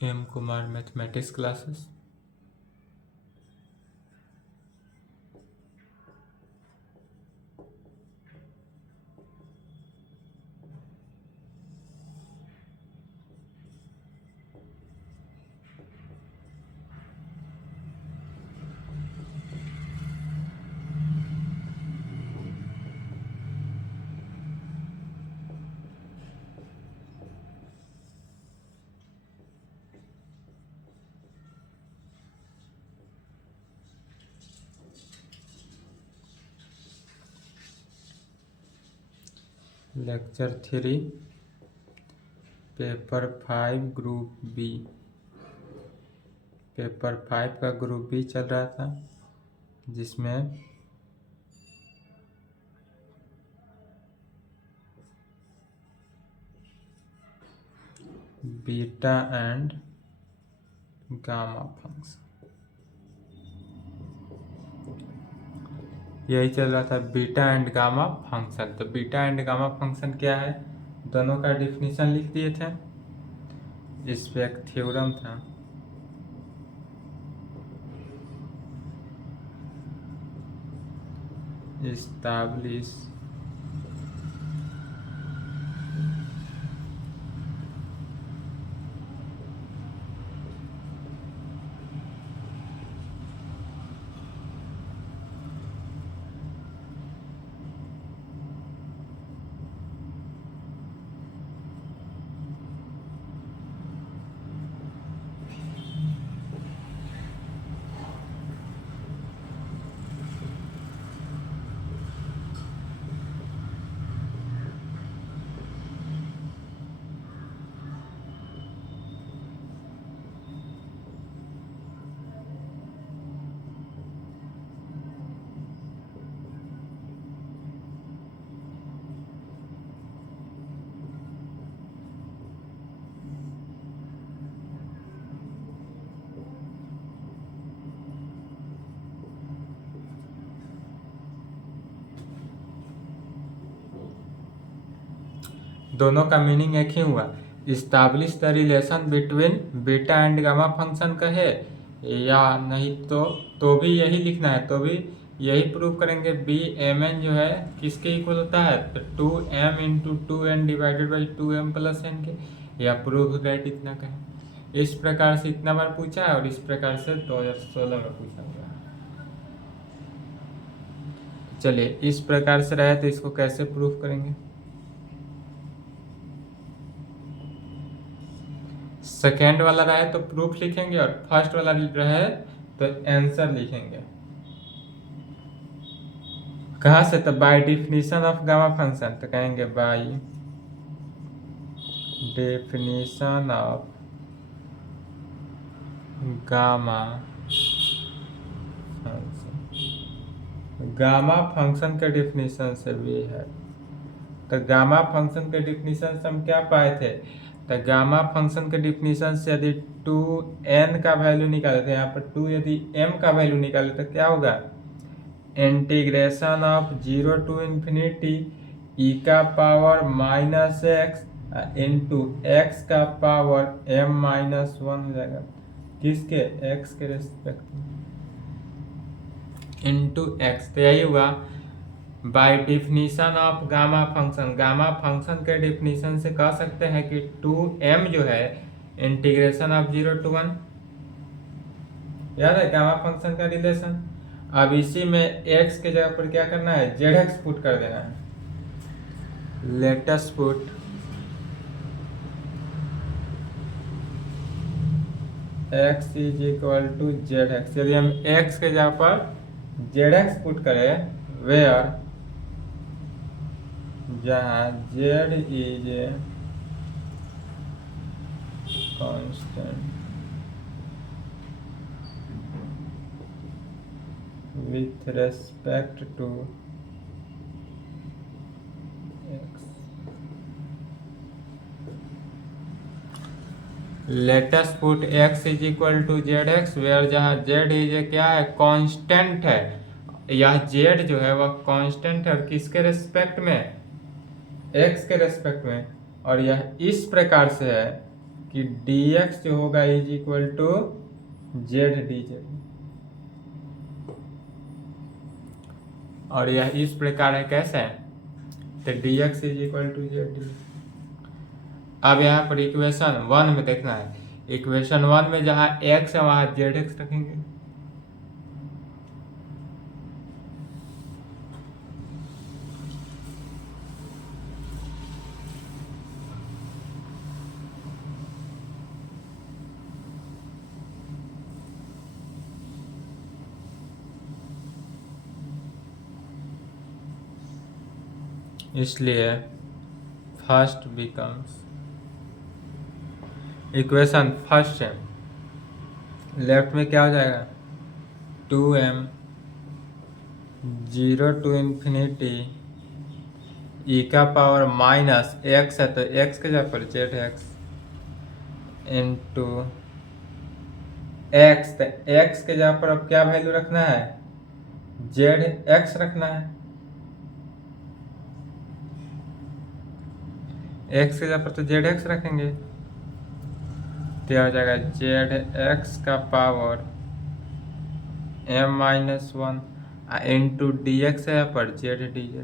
M Kumar mathematics classes. Lecture 3 paper 5 group b. Paper 5 का group B चल रहा था, जिसमें बीटा एंड गामा फंक्शन, यही चल रहा था, बीटा एंड गामा फंक्शन। तो बीटा एंड गामा फंक्शन क्या है, दोनों का डिफिनीशन लिख दिए थे। इस पे एक थ्योरम था, एस्टैब्लिश दोनों का मीनिंग एक ही हुआ। Establish the relation between beta and gamma function कहे या नहीं तो भी यही लिखना है, तो भी यही प्रूव करेंगे। बी एम एन जो है किसके इक्वल होता है, तो 2m into 2n divided by 2m plus n के, या प्रूव दैट इतना कहे। इस प्रकार से इतना बार पूछा है और इस प्रकार से 2016 में पूछा हुआ है। चलिए, इस प्रकार से रहे तो इसको कैसे प्रूफ करेंगे। सेकेंड वाला रहे तो प्रूफ लिखेंगे और फर्स्ट वाला रहे तो आंसर लिखेंगे। कहाँ से, तो by definition of gamma function, तो कहेंगे by definition of gamma function. Gamma function के डिफिनीशन से भी है, तो गामा फंक्शन के डिफिनीशन से हम क्या पाए थे, तो गामा फंक्शन के डिफिनीशन से यदि 2n का वैल्यू निकाले थे, यहाँ पर 2 यदि m का वैल्यू निकाले तो क्या होगा, integration of 0 to infinity e का power minus x into x का पावर m माइनस 1 हो जाएगा, किसके, x के रेस्पेक्ट में, इंटू एक्स। तो यही हुआ by definition of gamma function. Gamma function के डिफिनीशन से कह सकते हैं कि 2m जो है इंटीग्रेशन ऑफ 0 टू 1, याद है गामा फंक्शन का रिलेशन। अब इसी में x के जगह पर क्या करना है, zx पुट कर देना है। Let's put x is equal to zx। यदि हम x के जगह पर zx पुट करें, वेयर जहाँ z is a constant with respect to x, let us put x is equal to zx, where जहाँ z इज क्या है, कांस्टेंट है। यह z जो है वह कांस्टेंट है, और किसके रेस्पेक्ट में, x के रेस्पेक्ट में। और यह इस प्रकार से है कि dx जो होगा is equal to z dz, और यह इस प्रकार है। कैसे? तो dx is equal to z dz। अब यहाँ पर इक्वेशन 1 में देखना है, इक्वेशन 1 में जहाँ x है वहाँ zx रखेंगे। इसलिए फर्स्ट बिकम्स, इक्वेशन फर्स्ट है, लेफ्ट में क्या हो जाएगा 2m 0 टू इन्फिनिटी ई का पावर माइनस x है तो x के जगह पर zx इंटू x, तो x के जगह पर अब क्या वैल्यू रखना है zx रखना है। x के जगह पर तो zx रखेंगे तो हो जाएगा zx का पावर m-1 इंटू dx है यहाँ पर z dz,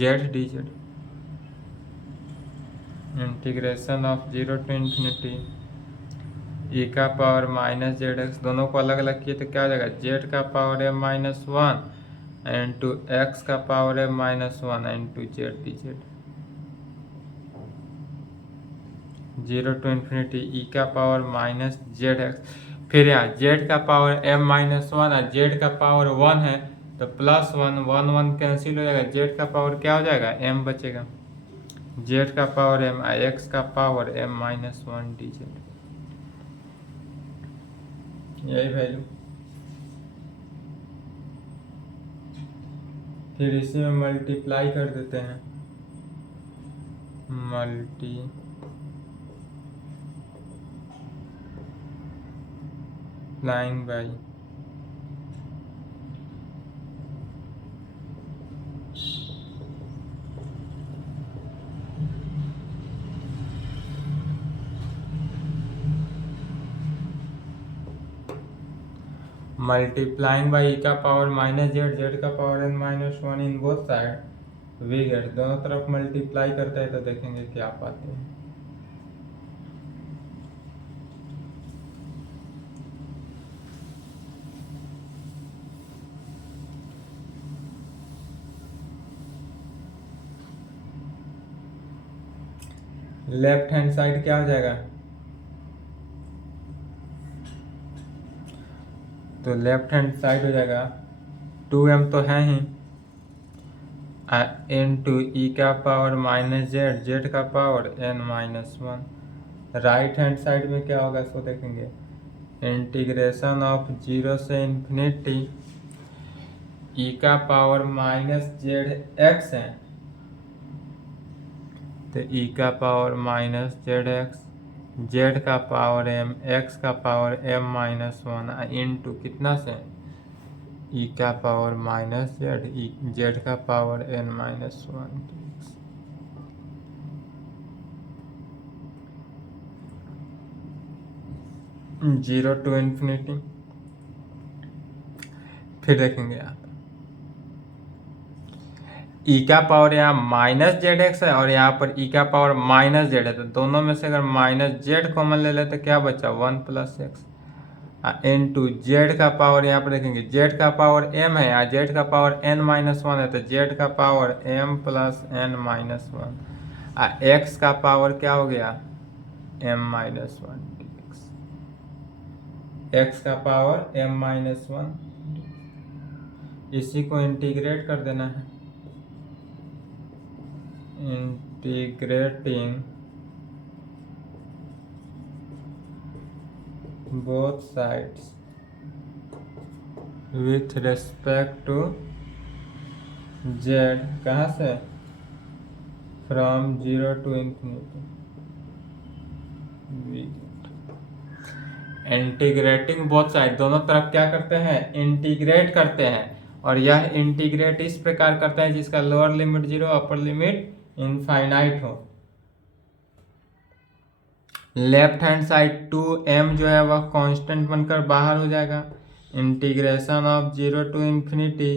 z dz integration of 0 to infinity e का पावर माइनस zx, दोनों को अलग अलग किए तो क्या हो जाएगा z का पावर m-1 इंटू x का power m-1 into z dz, 0 to infinity e का पावर माइनस zx, फिर यहाँ z का पावर m-1 और z का पावर 1 है तो प्लस 1 1 1 कैंसिल हो जाएगा, z का पावर क्या हो जाएगा m बचेगा, z का पावर m x का पावर m-1 dz, यही वैल्यू। फिर इसी में मल्टीप्लाई कर देते हैं, multiplying by multiplying by e का पावर माइनस z का power n-1 in both side we get, दोनों तरफ मल्टीप्लाई करते हैं तो देखेंगे क्या पाते हैं। लेफ्ट हैंड साइड क्या हो जाएगा, तो लेफ्ट हैंड साइड हो जाएगा 2m तो है ही इंटू ई का पावर माइनस z का power n-1। Right hand side में क्या होगा इसको देखेंगे, इंटीग्रेशन ऑफ 0 से इन्फिनिटी ई का पावर माइनस zx है तो ई का पावर माइनस zx, z का पावर m x का पावर m-1 इंटू कितना से ई का पावर माइनस z का पावर n-1 0 टू इन्फिनिटी। फिर देखेंगे आप ई का पावर यहाँ माइनस zx है और यहाँ पर ई का पावर माइनस z है तो दोनों में से अगर माइनस z कॉमन ले लेते तो क्या बचा 1 प्लस एक्स इंटू जेड का पावर यहाँ पर देखेंगे z का पावर m है या z का पावर n-1 है तो z का power m plus n-1 x का पावर क्या हो गया m-1 dx, x का पावर m-1, इसी को इंटीग्रेट कर देना है, integrating both sides with respect to z, कहाँ से from 0 to infinity, integrating both side, दोनों तरफ क्या करते हैं इंटीग्रेट करते हैं और यह इंटीग्रेट इस प्रकार करते हैं जिसका lower limit 0 upper limit infinite हो। लेफ्ट हैंड साइड 2m जो है वह कांस्टेंट बनकर बाहर हो जाएगा। Integration of 0 to infinity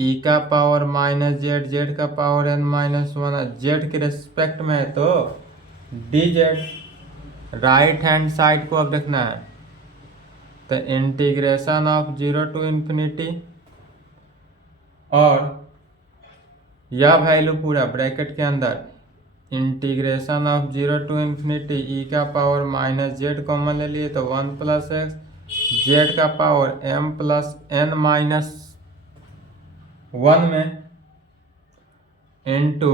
e का पावर माइनस जेड, जेड का power n minus one, Z के रेस्पेक्ट में है तो dz। राइट हैंड साइड को अब देखना है तो इंटीग्रेशन ऑफ 0 टू इन्फिनिटी और यह वैल्यू पूरा ब्रैकेट के अंदर integration of 0 to infinity e का पावर माइनस जेड कॉमन ले लिए तो 1 प्लस एक्स, जेड का power m plus n minus one में इंटू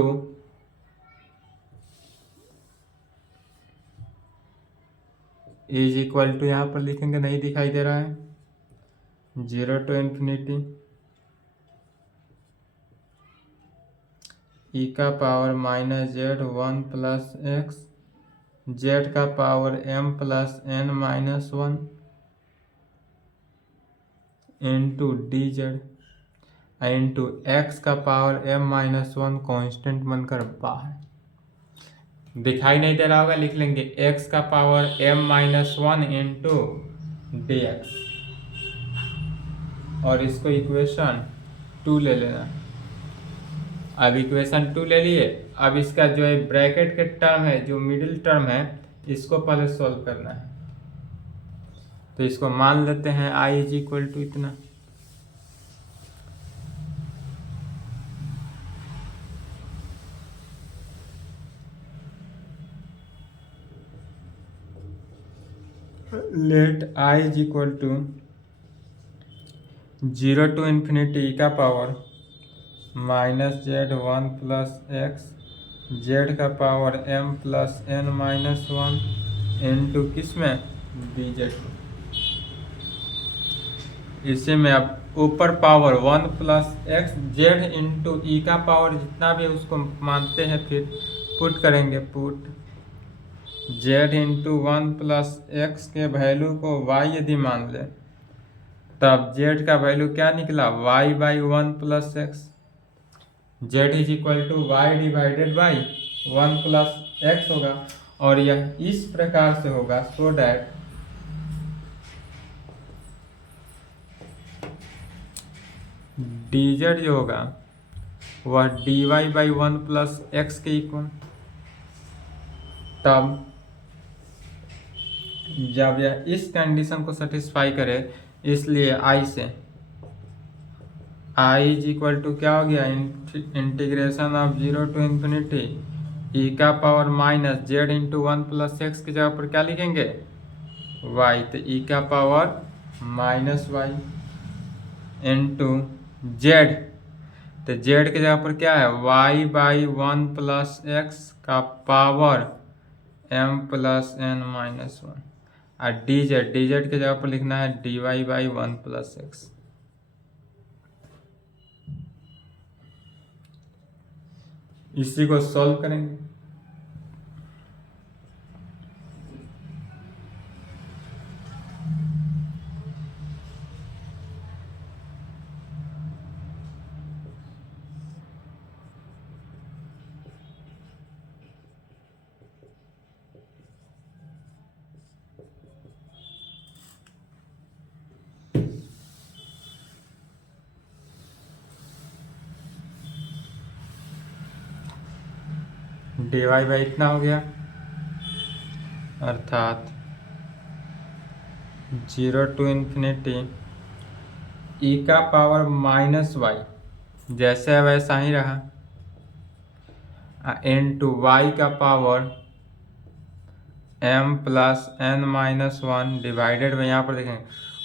इज इक्वल टू, यहाँ पर लिखेंगे नहीं दिखाई दे रहा है, 0 टू इन्फिनिटी ई का power minus z 1 plus x, z का power m plus n minus one into d z into x का power m minus one constant बनकर बाहर। दिखाई नहीं दे रहा होगा, लिख लेंगे x का power m minus one into d x और इसको इक्वेशन 2 ले लेना। अब इक्वेशन 2 ले लिए। अब इसका जो है ब्रैकेट के टर्म है, जो मिडिल टर्म है, इसको पहले सॉल्व करना है। तो इसको मान लेते हैं i इज इक्वल टू इतना। Let i is equal to 0 to infinity का power minus z 1 plus x, z का power m plus n minus one into किस में, डी जेड। इसी में अब ऊपर power 1 plus x z into e का पावर जितना भी उसको मानते हैं, फिर पुट करेंगे, put Z into 1 plus x के वैल्यू को y यदि मान ले तब जेड का वैल्यू क्या निकला, y by 1 plus x. Z is equal to y divided by 1 plus x होगा और यह इस प्रकार से होगा सो डैट dz जो होगा वह dy बाई 1 प्लस एक्स के इक्वल। तब जब यह इस कंडीशन को सेटिस्फाई करे, इसलिए i से i इज इक्वल टू क्या हो गया, integration of 0 to infinity e का power minus z into 1 plus x की जगह पर क्या लिखेंगे, y। तो ई का power minus y into z, तो जेड की जगह पर क्या है, y बाई 1 प्लस एक्स का power m plus n minus one और डी जेड की जगह पर लिखना है dy बाई 1 प्लस एक्स। इसी को सॉल्व करेंगे। dy बाई इतना हो गया, अर्थात 0 टू इन्फिनिटी ई का पावर माइनस वाई जैसे है वैसा ही रहा इंटू वाई का power m plus n minus one divided में, यहाँ पर देखें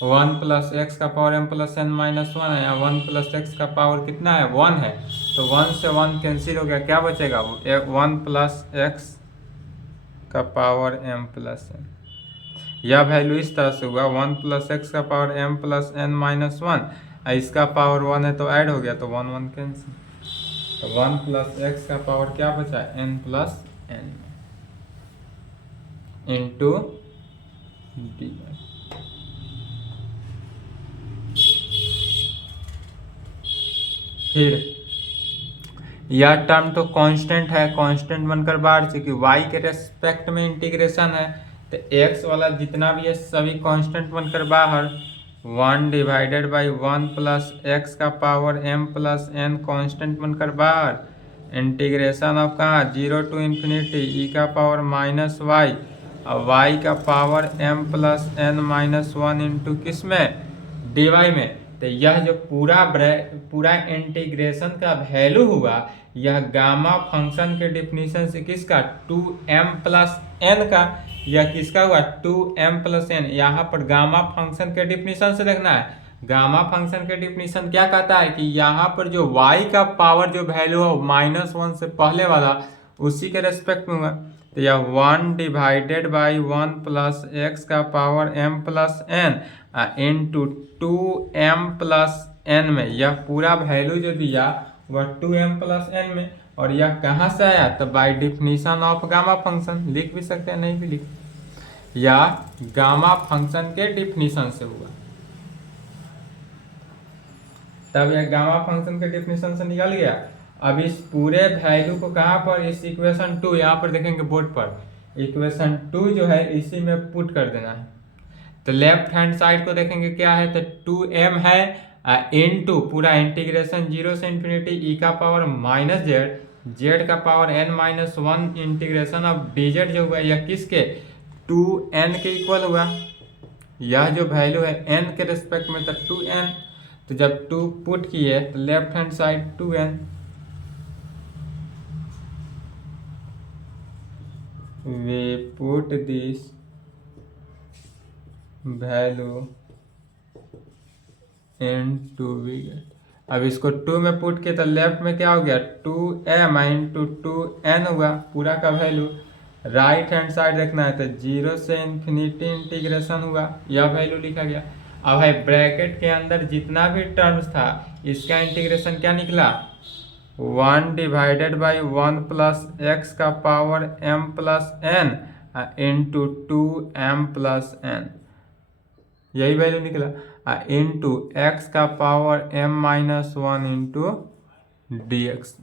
1 प्लस एक्स का power m plus n minus one है, यहाँ 1 प्लस एक्स का पावर कितना है, 1 है, तो 1 से 1 कैंसिल हो गया, क्या बचेगा, 1 प्लस एक्स का पावर m प्लस n। यह वैल्यू इस तरह से हुआ 1 प्लस एक्स का power m plus n minus one, इसका पावर 1 है तो ऐड हो गया, तो 1 1 कैंसिल, तो 1 प्लस एक्स का पावर क्या बचा, n plus n into D. फिर यह टर्म तो कांस्टेंट है, कांस्टेंट बनकर बाहर, चूंकि y के रेस्पेक्ट में इंटीग्रेशन है तो x वाला जितना भी है सभी कांस्टेंट बनकर बाहर। 1 डिवाइडेड बाई 1 प्लस एक्स का power m plus n constant बनकर बाहर। इंटीग्रेशन ऑफ कहाँ 0 टू इन्फिनिटी e का पावर माइनस वाई और y का power m plus n minus 1 into किस में dy में। तो यह जो पूरा इंटीग्रेशन का वैल्यू हुआ यह गामा फंक्शन के डिफिनीशन से किसका 2m प्लस n का, यह किसका हुआ 2m प्लस n। यहाँ पर गामा फंक्शन के डिफिनीशन से देखना है। गामा फंक्शन के डिफिनीशन क्या कहता है कि यहाँ पर जो y का पावर जो वैल्यू हो -1 से पहले वाला उसी के रेस्पेक्ट में हुआ। तो यह 1 डिवाइडेड बाई 1 प्लस एक्स का power m plus n into 2m plus n में यह पूरा वैल्यू जो दिया वह 2m प्लस n में। और यह कहाँ से आया तो by definition of gamma function, लिख भी सकते हैं नहीं भी लिख, या गामा फंक्शन के डिफिनीशन से हुआ। तब यह गामा फंक्शन के डिफिनीशन से निकल गया। अब इस पूरे वैल्यू को कहाँ पर, इस इक्वेशन 2 यहाँ पर देखेंगे बोर्ड पर, इक्वेशन 2 जो है इसी में पुट कर देना है। तो लेफ्ट हैंड साइड को देखेंगे क्या है तो 2m है इनटू पूरा इंटीग्रेशन 0 से इन्फिनिटी ई का पावर माइनस जेड का power n minus 1 integration of dz जो हुआ यह किसके 2n के इक्वल हुआ। यह जो वैल्यू है n के रिस्पेक्ट में तो 2n, तो जब 2 पुट किए तो left hand side 2n, we put this value into we get। अब इसको 2 में पुट किए तो लेफ्ट में क्या हो गया 2m इंटू 2n हुआ पूरा का वैल्यू। राइट हैंड साइड देखना है तो 0 से इन्फिनिटी इंटीग्रेशन हुआ, यह वैल्यू लिखा गया। अब है ब्रैकेट के अंदर जितना भी टर्म्स था इसका इंटीग्रेशन क्या निकला 1 डिवाइडेड बाई 1 प्लस एक्स का power m plus n into 2m plus n, यही वैल्यू निकला इंटू एक्स का power m minus 1 into d x.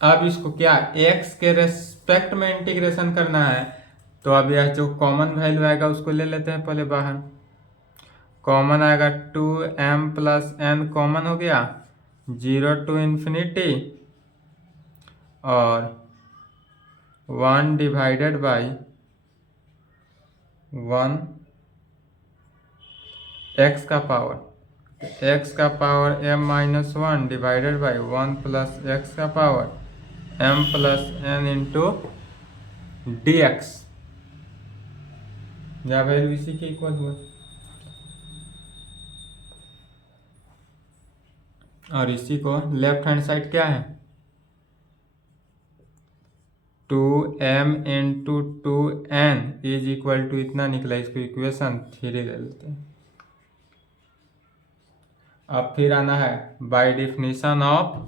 अब इसको क्या x के रेस्पेक्ट में इंटीग्रेशन करना है, तो अब यह जो कॉमन वैल्यू आएगा उसको ले लेते हैं पहले बाहर। कॉमन आएगा 2m प्लस n कॉमन हो गया 0 टू इन्फिनिटी और 1 डिवाइडेड बाई 1 x का पावर x का power m minus 1 divided by 1 plus x का power m plus n into d x, यह वैल्यू इसी के इक्वल हुआ। और इसी को लेफ्ट हैंड साइड क्या है 2m into 2n is equal to इतना निकला, इसको इक्वेशन 3 ले लेते हैं। अब फिर आना है by definition of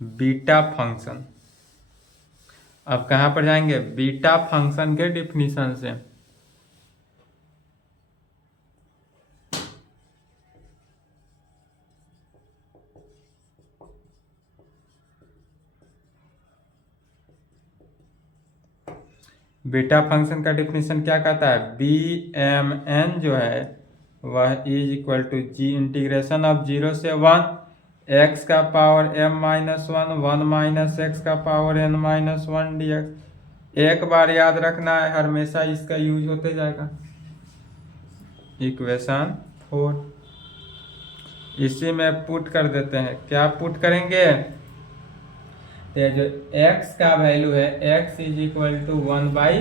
beta function. अब कहाँ पर जाएंगे बीटा फंक्शन के डिफिनीशन से। बीटा फंक्शन का डिफिनीशन क्या कहता है bmn जो है वह इज इक्वल टू जी इंटीग्रेशन ऑफ 0 से 1 x का power m minus 1 minus x का power n minus 1 d x. एक बार याद रखना है, हमेशा इसका यूज होते जाएगा। इक्वेशन 4 इसी में पुट कर देते हैं। क्या पुट करेंगे तो जो x का वैल्यू है x is equal to 1 by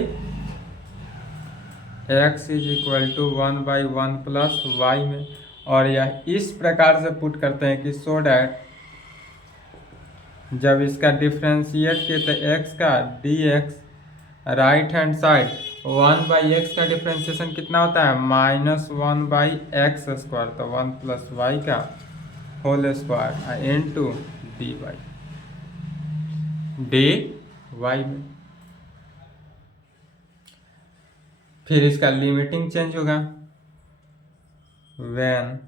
x is equal to 1 by 1 plus y में, और यह इस प्रकार से पुट करते हैं कि सो डैट जब इसका डिफ्रेंशिएट किए तो x का dx right hand side 1 by x का डिफ्रेंशिएशन कितना होता है -1 बाई एक्स स्क्वायर, तो 1 प्लस वाई का whole square into d y में। फिर इसका लिमिटिंग चेंज होगा व्हेन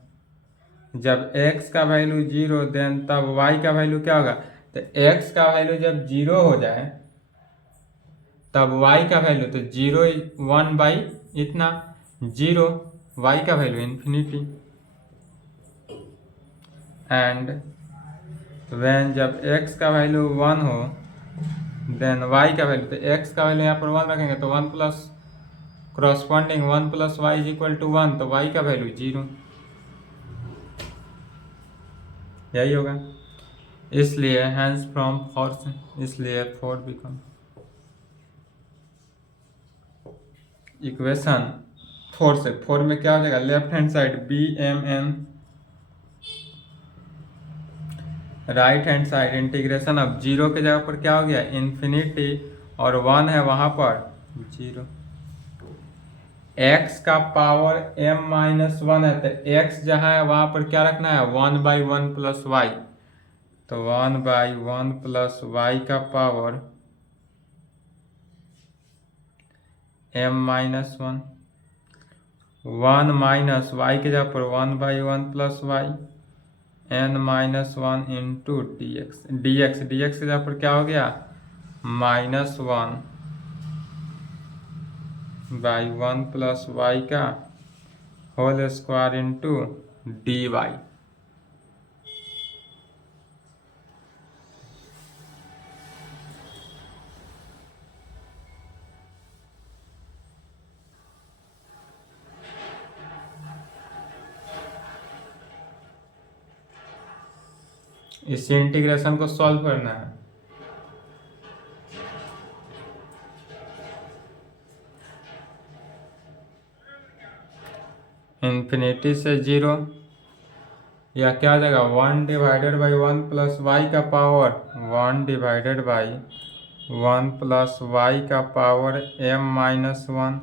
जब x का वैल्यू 0 देन तब y का वैल्यू क्या होगा, तो x का वैल्यू जब 0 हो जाए तब y का वैल्यू, तो 0 1 बाई इतना 0, y का वैल्यू इन्फिनिटी। एंड व्हेन जब x का वैल्यू 1 हो देन y का वैल्यू, तो x का वैल्यू यहाँ पर 1 रखेंगे तो 1 plus corresponding 1 plus y is equal to 1, तो y का वैल्यू 0, यही होगा। इसलिए हैंस फ्रॉम फोर से, इसलिए 4 बिकम इक्वेशन 4 से। 4 में क्या हो जाएगा, left hand side b m n, right hand side integration. अब 0 के जगह पर क्या हो गया इन्फिनिटी, और 1 है वहां पर 0। x का पावर m माइनस 1 है, तो x जहाँ है वहां पर क्या रखना है 1 बाई 1 प्लस वाई, तो 1 बाई 1 प्लस वाई का power m minus 1, 1 minus y के जगह पर 1 by 1 plus y, n minus 1 into d x, d x के जगह पर क्या हो गया माइनस 1 बाई 1 प्लस वाई का whole square into d y. इस इंटीग्रेशन को सॉल्व करना है। इन्फिनिटी से 0, या क्या हो जाएगा 1 डिवाइडेड बाई 1 प्लस वाई का power 1 divided by 1 plus y का power m minus 1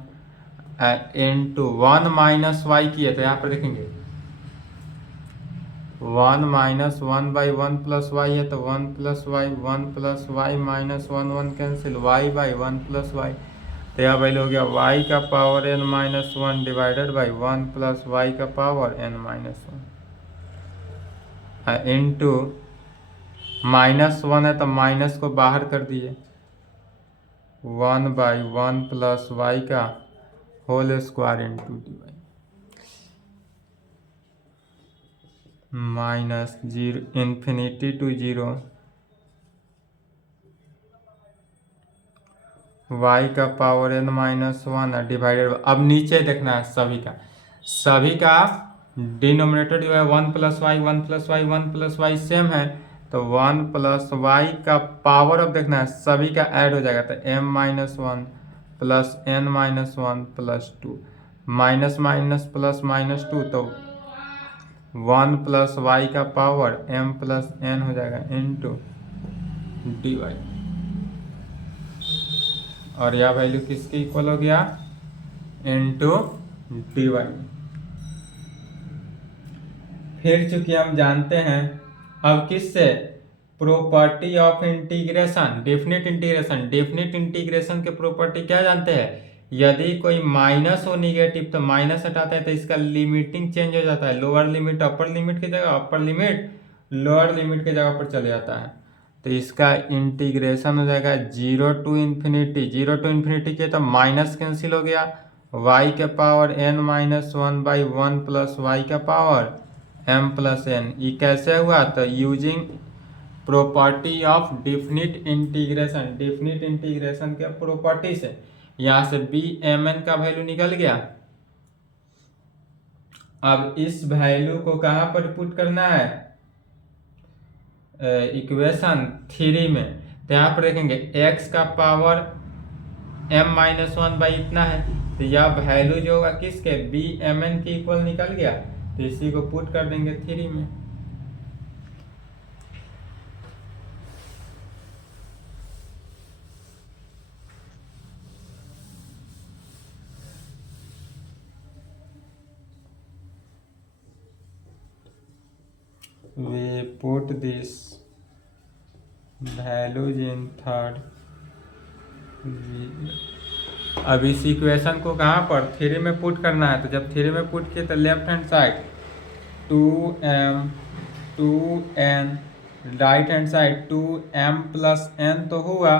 into 1 minus y किए, तो यहाँ पर देखेंगे 1 माइनस 1 बाई 1 प्लस वाई है, तो 1 plus y, 1 plus y minus 1 1 cancel, y by 1 plus y, तो यह वैल्यू हो गया वाई का power n minus 1 divided by 1 plus y का power n minus 1 into minus 1 है तो माइनस को बाहर कर दिए 1 बाई 1 प्लस वाई का whole square into d y, minus 0 infinity to 0 y का पावर n माइनस 1 डिवाइडेड। अब नीचे देखना है सभी का डिनोमिनेटर जो है 1 plus y 1 plus y 1 plus y same है, तो 1 प्लस वाई का पावर अब देखना है सभी का ऐड हो जाएगा, तो m minus 1 plus n minus 1 plus 2, minus minus plus minus 2, तो 1 प्लस वाई का पावर m प्लस n हो जाएगा इंटू डी वाई, और यह वैल्यू किसके इक्वल हो गया इंटू डी वाई। फिर चूंकि हम जानते हैं अब किससे property of integration, definite integration के प्रॉपर्टी क्या जानते हैं, यदि कोई माइनस हो निगेटिव तो माइनस हटाते हैं तो इसका लिमिटिंग चेंज हो जाता है, लोअर लिमिट अपर लिमिट की जगह अपर लिमिट लोअर लिमिट की जगह पर चले जाता है, तो इसका इंटीग्रेशन हो जाएगा 0 टू इन्फिनिटी के, तो माइनस कैंसिल हो गया, y के power n minus 1 by 1 plus y का पावर m प्लस n, ये कैसे हुआ, तो using property of definite integration के प्रॉपर्टी से यहाँ से बी एम एन का वैल्यू निकल गया। अब इस वैल्यू को कहाँ पर पुट करना है इक्वेशन 3 में, तो यहाँ पर देखेंगे x का पावर m माइनस 1 बाई इतना है, तो यह वैल्यू जो होगा किसके बी एम एन के इक्वल निकल गया, तो इसी को पुट कर देंगे 3 में। We put this values in third। अब इस इक्वेशन को कहाँ पर 3 में पुट करना है, तो जब 3 में पुट किए तो left hand side 2m 2n, right hand side 2m plus n तो हुआ,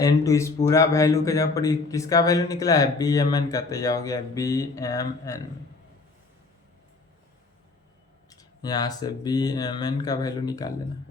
n टू इस पूरा वैल्यू के जगह पर किसका वैल्यू निकला है, बी एम एन का, तो यह हो गया बी एम एन। यहाँ से बी एम एन का वैल्यू निकाल लेना।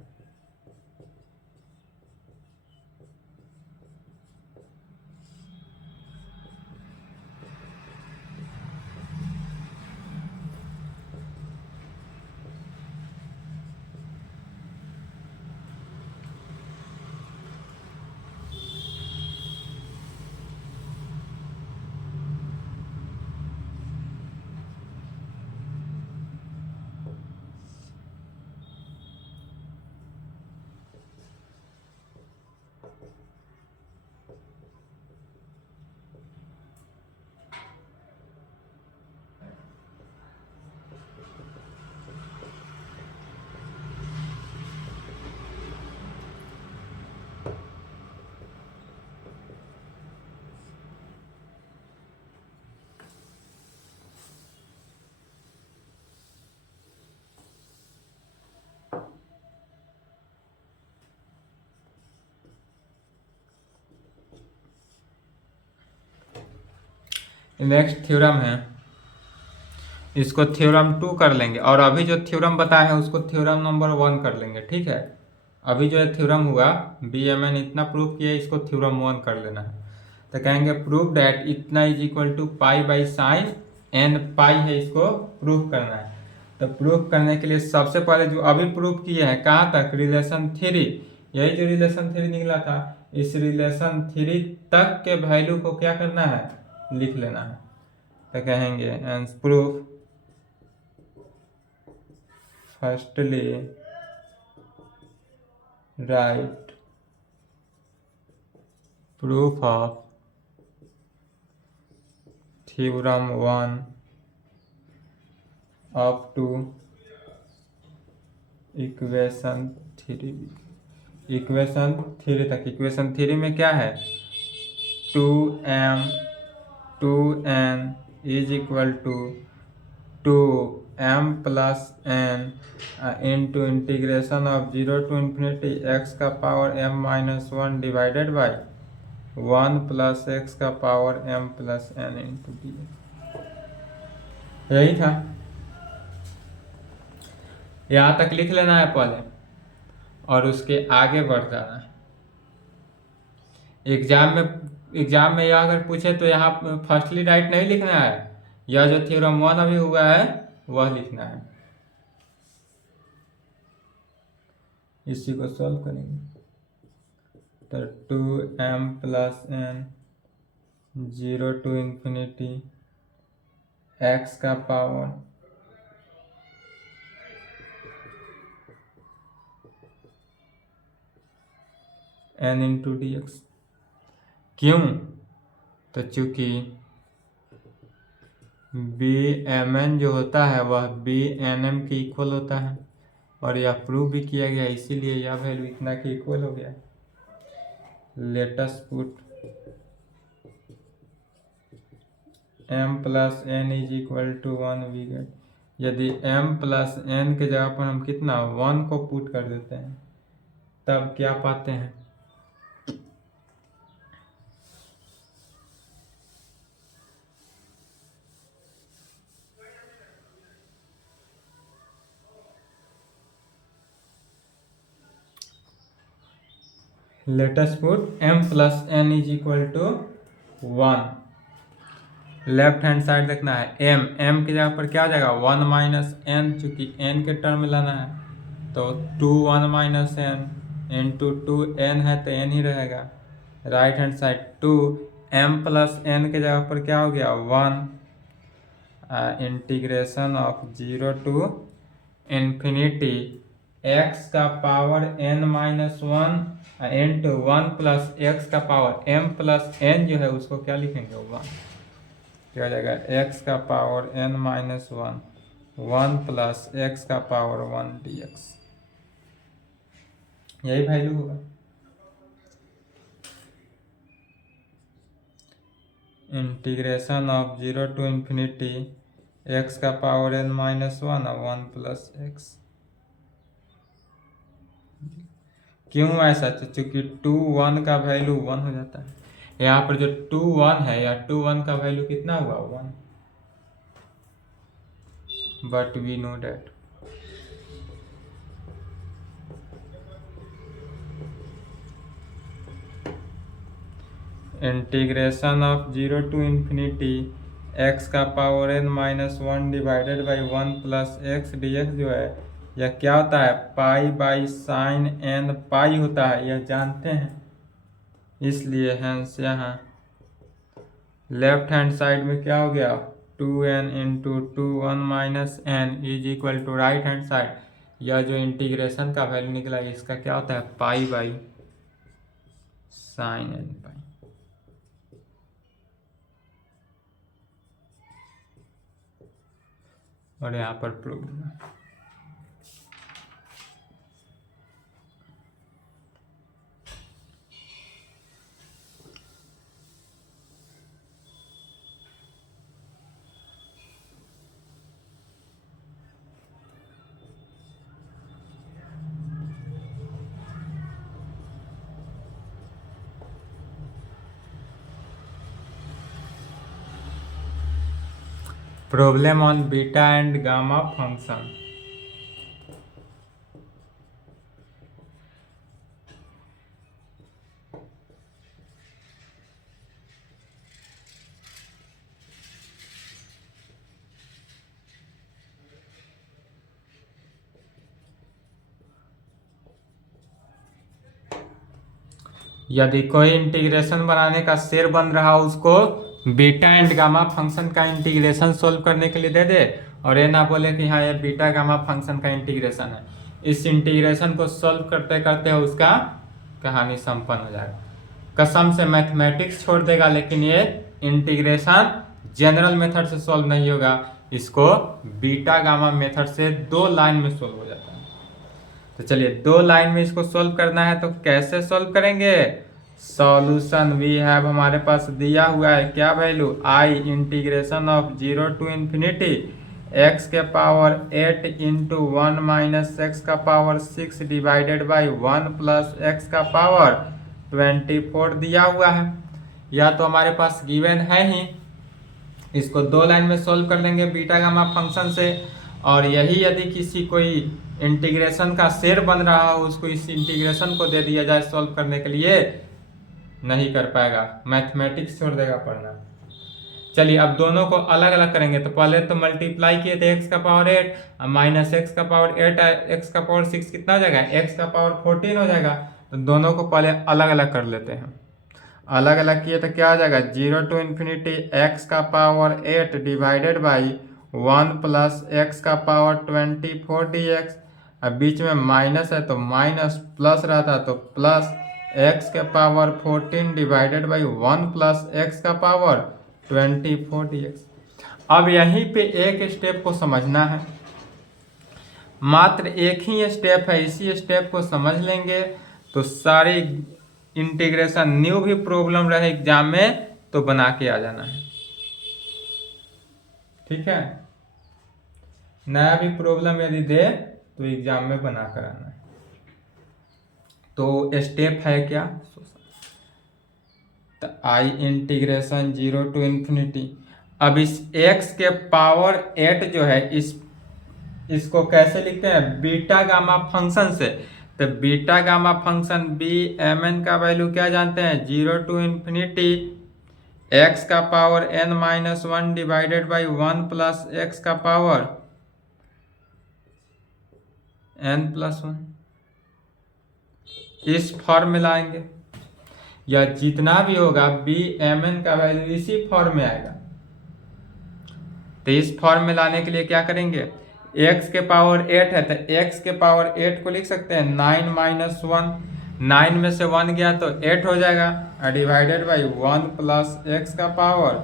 नेक्स्ट थ्योरम है, इसको थ्योरम 2 कर लेंगे, और अभी जो थ्योरम बताया है उसको थ्योरम नंबर 1 कर लेंगे, ठीक है। अभी जो थ्योरम हुआ बी एम एन इतना प्रूव किया, इसको थ्योरम 1 कर लेना है। तो कहेंगे प्रूव डैट इतना is equal to pi by sine n pi है, इसको प्रूव करना है। तो प्रूव करने के लिए सबसे पहले जो अभी प्रूव किए हैं कहाँ तक, रिलेशन 3, यही जो रिलेशन 3 निकला था, इस रिलेशन 3 तक के वैल्यू को क्या करना है, लिख लेना है। तो कहेंगे and proof firstly write proof of theorem 1 up to equation 3, equation 3 तक। इक्वेशन 3 में क्या है, 2m 2n is equal to 2m plus n into integration of 0 to infinity x का power m minus 1 divided by 1 plus x का power m plus n into d. यही था, यहाँ तक लिख लेना है पहले और उसके आगे बढ़ जाना है। एग्जाम में यह अगर पूछे तो यहाँ फर्स्टली राइट नहीं लिखना है, यह जो थ्योरम 1 अभी हुआ है वह लिखना है। इसी को सॉल्व करेंगे तो 2m plus n 0 to infinity x का power n into d x. क्यों, तो चूंकि बी एम एन जो होता है वह बी एन एम के इक्वल होता है, और यह प्रूव भी किया गया, इसीलिए यह वैल्यू इतना के इक्वल हो गया। Let's put m plus n is equal to 1 we get, यदि m प्लस n के जगह पर हम कितना 1 को पुट कर देते हैं तब क्या पाते हैं, let's put m plus n is equal to 1। Left hand side देखना है, m की जगह पर क्या आ जाएगा 1 माइनस n, चूंकि n के टर्म में लाना है तो 2 1 माइनस n इंटू 2n है तो n ही रहेगा। Right hand side 2 m plus n के जगह पर क्या हो गया 1 integration of 0 to infinity x का power n minus 1 into 1 plus x का पावर m प्लस n जो है उसको क्या लिखेंगे 1, क्या हो जाएगा x का power n minus 1 plus x का पावर 1 dx, यही वैल्यू होगा। Integration of 0 to infinity x का पावर n माइनस वन और 1 प्लस एक्स। क्यों ऐसा? तो चूंकि 2 1 का वैल्यू 1 हो जाता है। यहाँ पर जो 2 1 है या 2 1 का वैल्यू कितना हुआ? 1। But we know that integration of 0 to infinity x का power n minus 1 divided by 1 plus x d x जो है यह क्या होता है? Pi by sine n pi होता है, यह जानते हैं। इसलिए हैंस यहाँ लेफ्ट हैंड साइड में क्या हो गया? 2n into 2 1 minus n is equal to right hand side. यह जो इंटीग्रेशन का वैल्यू निकला इसका क्या होता है? पाई बाई साइन n पाई। और यहाँ पर प्रूव है। Problem on beta and gamma function. यदि कोई इंटीग्रेशन बनाने का शेर बन रहा हो उसको बीटा एंड गामा फंक्शन का इंटीग्रेशन सोल्व करने के लिए दे दे और ये ना बोले कि हाँ ये बीटा गामा फंक्शन का इंटीग्रेशन है। इस इंटीग्रेशन को सोल्व करते करते उसका कहानी संपन्न हो जाएगा। कसम से मैथमेटिक्स छोड़ देगा, लेकिन ये इंटीग्रेशन जनरल मेथड से सोल्व नहीं होगा। इसको बीटा गामा मेथड से 2 लाइन में सोल्व हो जाता है। तो चलिए 2 लाइन में इसको सोल्व करना है, तो कैसे सोल्व करेंगे? सॉल्यूशन वी हैव हमारे पास दिया हुआ है क्या value? I integration of 0 to infinity x के पावर 8 इंटू 1 माइनस एक्स का power 6 divided by 1 plus x का पावर 24 दिया हुआ है। या तो हमारे पास गिवन है ही, इसको 2 लाइन में सोल्व कर लेंगे बीटा गामा फंक्शन से। और यही यदि किसी कोई इंटीग्रेशन का शेर बन रहा हो उसको इस इंटीग्रेशन को दे दिया जाए सोल्व करने के लिए, नहीं कर पाएगा, मैथमेटिक्स छोड़ देगा पढ़ना। चलिए अब दोनों को अलग अलग करेंगे। तो पहले तो मल्टीप्लाई किए थे एक्स का पावर 8 माइनस एक्स का पावर 8 एक्स का पावर 6 कितना हो जाएगा? एक्स का पावर 14 हो जाएगा। तो दोनों को पहले अलग अलग कर लेते हैं। अलग अलग किए तो क्या हो जाएगा? 0 टू इन्फिनिटी एक्स का power 8 divided by 1 plus x का पावर 24 डी एक्स। अब बीच में माइनस है तो माइनस, प्लस रहता तो प्लस एक्स के power 14 divided by 1 plus x का पावर 24 डी एक्स। अब यहीं पे एक स्टेप को समझना है, मात्र एक ही स्टेप है, इसी स्टेप को समझ लेंगे तो सारी इंटीग्रेशन न्यू भी प्रॉब्लम रहे एग्जाम में तो बना के आ जाना है। ठीक है, नया भी प्रॉब्लम यदि दे तो एग्जाम में बना कर आना है। तो स्टेप है क्या? तो आई इंटीग्रेशन 0 टू इन्फिनिटी। अब इस x के पावर 8 जो है इसको कैसे लिखते हैं? बीटा गामा फंक्शन से। तो beta gamma function b m n का वैल्यू क्या जानते हैं? 0 टू इन्फिनिटी एक्स का power n minus 1 divided by 1 plus x का पावर n प्लस 1। इस फॉर्म में लाएंगे, या जितना भी होगा बी एम एन का वैल्यू इसी फॉर्म में आएगा। तो इस फॉर्म में लाने के लिए क्या करेंगे? x के पावर 8 है तो x के पावर 8 को लिख सकते हैं 9 माइनस 1। 9 में से 1 गया तो 8 हो जाएगा, डिवाइडेड बाई 1 प्लस एक्स का पावर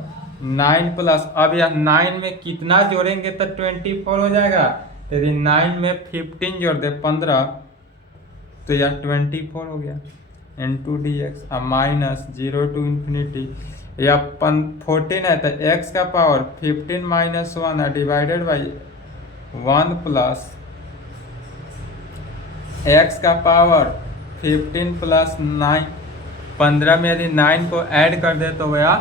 9 प्लस, अब यह 9 में कितना जोड़ेंगे तो 24 हो जाएगा। यदि 9 में 15 जोड़ दे 15 तो यह 24 हो गया इंटू डी एक्स। अब माइनस 0 टू इन्फिनिटी या 14 है तो x का पावर 15 माइनस 1 है डिवाइडेड बाई 1 प्लस x का पावर 15 प्लस 9, 15 में यदि 9 को ऐड कर दे तो वह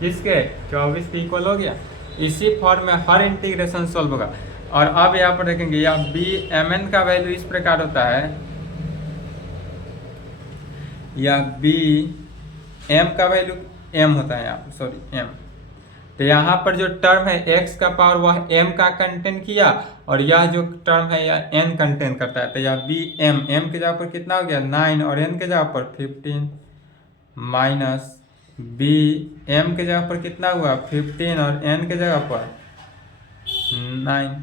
किसके 24 के इक्वल हो गया। इसी फॉर्म में हर इंटीग्रेशन सॉल्व होगा। और अब यहाँ पर देखेंगे या बी एम एन का वैल्यू इस प्रकार होता है, या बी एम का वैल्यू एम होता है यहाँ, सॉरी एम। तो यहाँ पर जो टर्म है x का पावर वह m का कंटेन किया, और यह जो टर्म है यह n कंटेन करता है। तो यह बी एम, m के जगह पर कितना हो गया 9 और n के जगह पर 15 माइनस बी एम के जगह पर कितना हुआ 15 और n के जगह पर 9।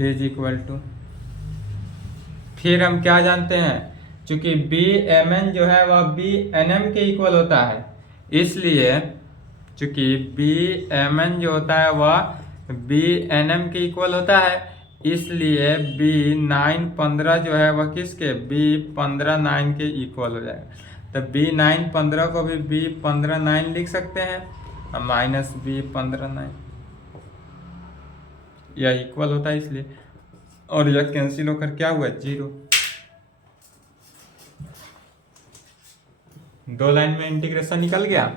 इज इक्वल टू, फिर हम क्या जानते हैं, चूंकि बी एम एन जो है वह बी एन एम के इक्वल होता है, इसलिए चूंकि बी एम एन जो होता है वह बी एन एम के इक्वल होता है, इसलिए बी 9 15 जो है वह किसके बी 15 9 के इक्वल हो जाएगा। तो बी 9 15 को भी बी 15 9 लिख सकते हैं, माइनस बी 15 9, यह इक्वल होता है इसलिए, और यह कैंसिल होकर क्या हुआ 0। 2 लाइन में इंटीग्रेशन निकल गया।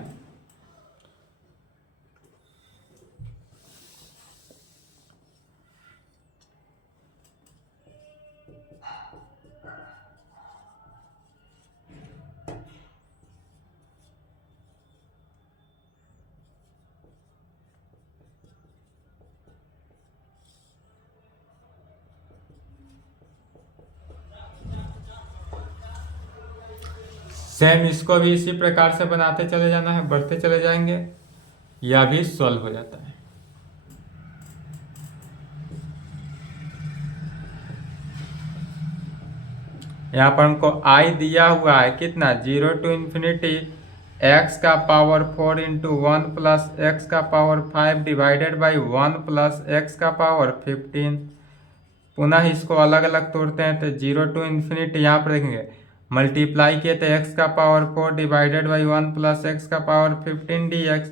सेम इसको भी इसी प्रकार से बनाते चले जाना है, बढ़ते चले जाएंगे, यह भी सॉल्व हो जाता है। यहाँ पर हमको i दिया हुआ है कितना 0 टू इन्फिनिटी x का पावर 4 इंटू 1 प्लस एक्स का power 5 divided by 1 plus x का पावर 15। पुनः इसको अलग अलग तोड़ते हैं तो 0 टू इन्फिनिटी, यहाँ पर देखेंगे मल्टीप्लाई किए तो x का power 4 divided by 1 plus x का पावर 15 dx।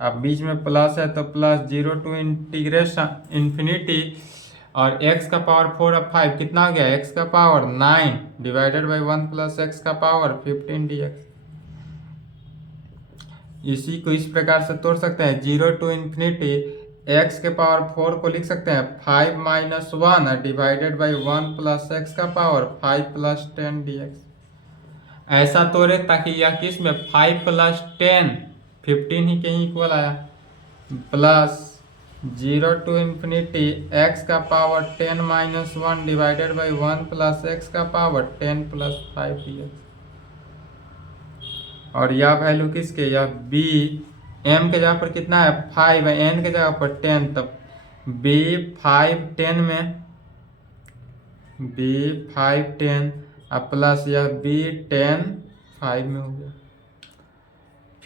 अब बीच में प्लस है तो प्लस 0 टू इंटीग्रेशन इन्फिनिटी, और x का पावर 4 अब 5 कितना हो गया x का power 9 divided by 1 plus x का पावर 15 dx। इसी को इस प्रकार से तोड़ सकते हैं, 0 टू इन्फिनिटी x के पावर 4 को लिख सकते हैं 5 minus 1 divided by 1 plus x का पावर 5 प्लस 10 dx। ऐसा तोड़े ताकि यह किस में 5 प्लस 10 15 ही कहीं इक्वल आया, प्लस 0 टू इन्फिनिटी x का power 10 minus 1 divided by 1 plus x का पावर 10 प्लस 5 dx। और यह वैल्यू किसके, यह b m के जगह पर कितना है 5 है, n के जगह पर 10, तब b 5 10 में b 5 10 अब प्लस यह b 10 5 में हो गया।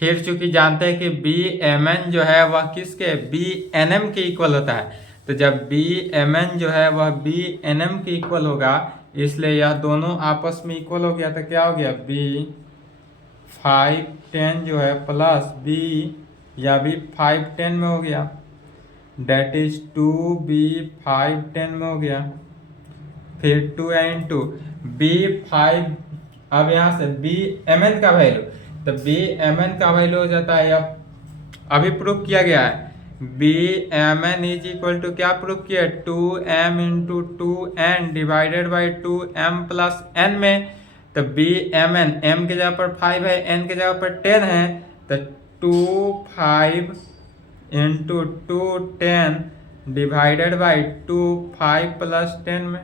फिर चूंकि जानते हैं कि बी एम एन जो है वह किसके बी एन एम के इक्वल होता है, तो जब बी एम एन जो है वह बी एन एम के इक्वल होगा, इसलिए यह दोनों आपस में इक्वल हो गया, तो क्या हो गया बी 5 10 जो है प्लस बी, या भी 5 10 में हो गया, डेट इज 2b 5 10 में हो गया। फिर 2 इंटू बी 5, अब यहाँ से बी एम एन का वैल्यू, तो बी एम एन का वैल्यू हो जाता है, अब अभी प्रूफ किया गया है b m n is equal to क्या प्रूफ किया 2m into 2n divided by 2m plus n में, तो बी एम एन m के जगह पर 5 है, n के जगह पर 10 है, तो 2 5 इंटू 2 10 डिवाइडेड बाई 2 5 प्लस 10 में।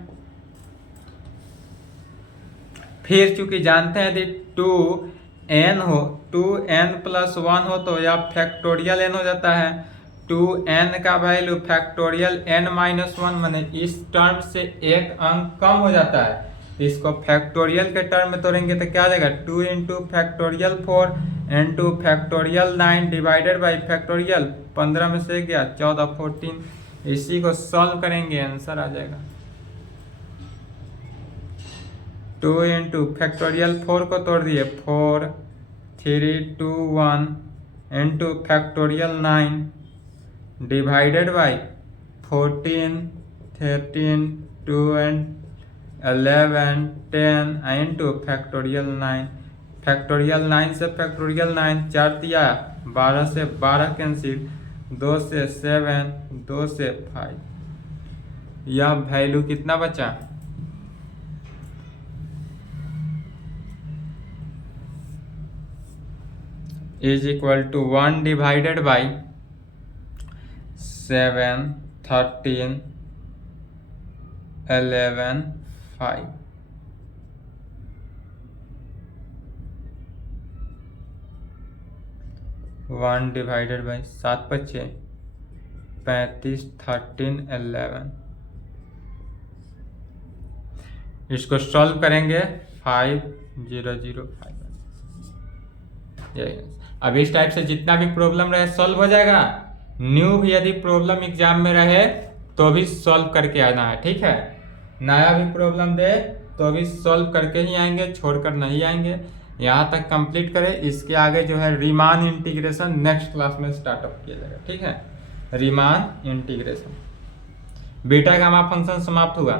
फिर चूंकि जानते हैं यदि 2n हो 2n प्लस 1 हो तो यह फैक्टोरियल n हो जाता है, 2n का वैल्यू फैक्टोरियल n माइनस 1 माने इस टर्म से एक अंक कम हो जाता है, इसको फैक्टोरियल के टर्म में तोड़ेंगे तो क्या आ जाएगा 2 into factorial 4 into factorial 9 divided by factorial 15 में से गया 14 14। इसी को सॉल्व करेंगे आंसर आ जाएगा। 2 इंटू फैक्टोरियल 4 को तोड़ दिए 4 3 2 1 into factorial 9 divided by 14 13 2 and 11 10 into factorial 9। Factorial 9 से फैक्टोरियल 9 4 दिया 12 से 12 कैंसिल 2 से 7 2 से 5। यह वैल्यू कितना बचा is equal to 1 divided by 7 13 11 5। One divided by 7 बचे 35 13 11। इसको सॉल्व करेंगे 5005। अब इस टाइप से जितना भी प्रॉब्लम रहे सॉल्व हो जाएगा। न्यू भी यदि प्रॉब्लम एग्जाम में रहे तो भी सॉल्व करके आना है, ठीक है। नया भी प्रॉब्लम दे तो भी सॉल्व करके ही आएंगे, छोड़कर नहीं आएंगे। यहाँ तक कंप्लीट करें, इसके आगे जो है रीमान इंटीग्रेशन नेक्स्ट क्लास में स्टार्टअप किया जाएगा, ठीक है। Riemann integration beta gamma function समाप्त हुआ।